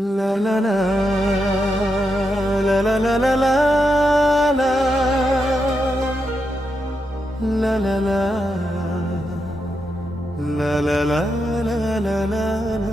La la la la la la la la la la la la la la la.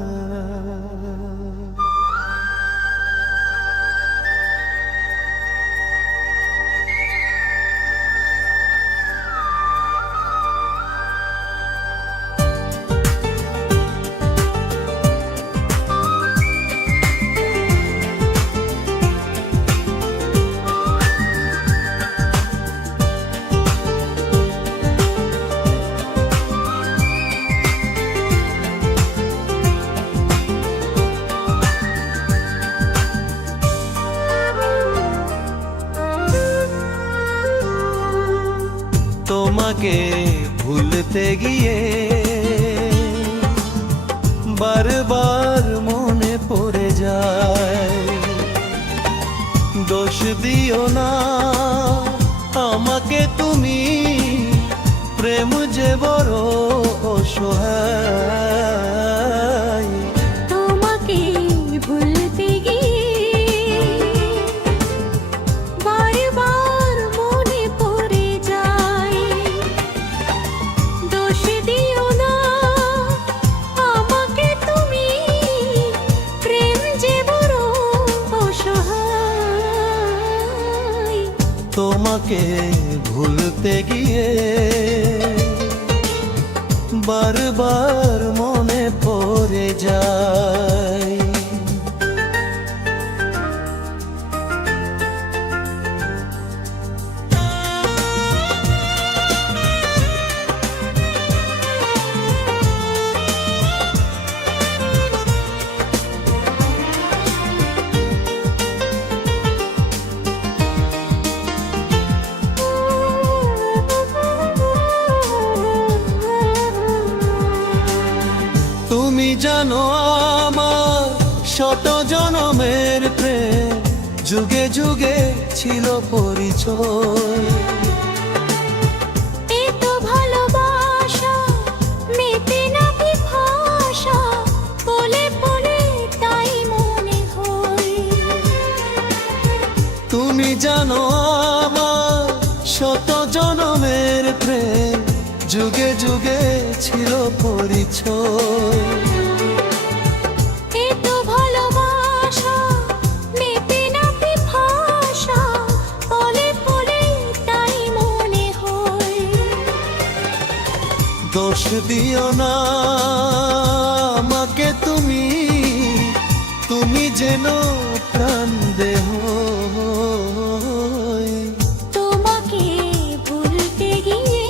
তোমাকে ভুলতে গিয়ে বারবার মনে পড়ে যায়। দোষ দিও না আমাকে তুমি, প্রেম যে বড় অসহায়। তোমাকে ভুলতে গিয়ে বারবার মনে পড়ে যায়। দোষ দিও না আমাকে তুমি, প্রেম যে বড় অসহায়। তোমাকে ভুলতে গিয়ে বারবার মনে পড়ে যায়। তুমি জানো আমার শত জনমের প্রেম, যুগে যুগে ছিল পরিচয়। এত ভালোবাসা মেতে না বিভাষা, বলে বলে তাই মনে হয়। তুমি জানো আমার শত জনমের প্রেম, যুগে যুগে ছিল পরিচয়। এত ভালোবাসা মেতে না বিভাষা, বলে বলে তাই মনে হয়। দোষ দিও না আমাকে তুমি, তুমি যেন প্রাণ দেহ। তোমাকে ভুলতে গিয়ে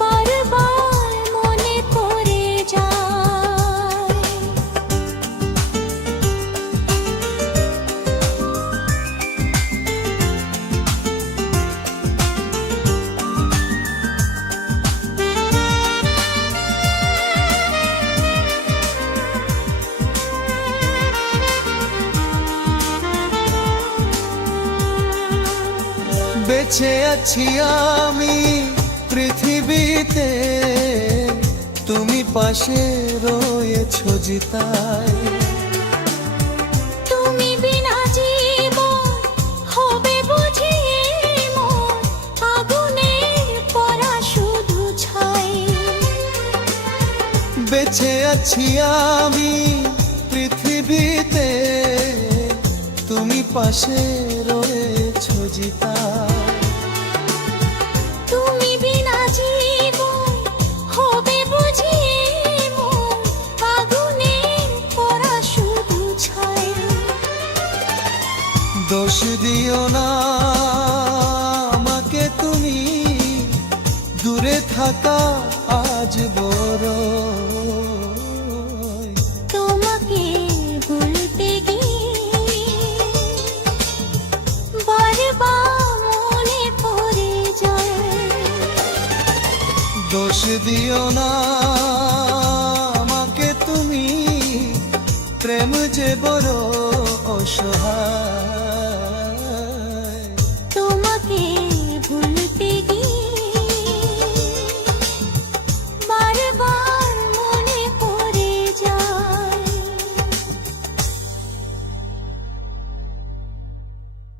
বারবার মনে পড়ে যায়। বেঁচে আছি আমি পৃথিবীতে, তুমি পাশে রয়েছো জিতায়। তুমি বিনা জীবন হবে বুঝি মন, আগুনের পরা শুধু ছাই। বেঁচে আছি আমি পৃথিবীতে, তুমি পাশে রয়েছো জিতায়। তুমি বিনা জীবন হবে বুঝি মন, আগুনের পরা শুধু ছাই। দোষ দিও না আমাকে তুমি, দূরে থাকা আজ বড়। তোমাকে ভুলতে গিয়ে বারবার মনে পড়ে যায়। দোষ দিও না আমাকে তুমি, প্রেম যে বড় অসহায়।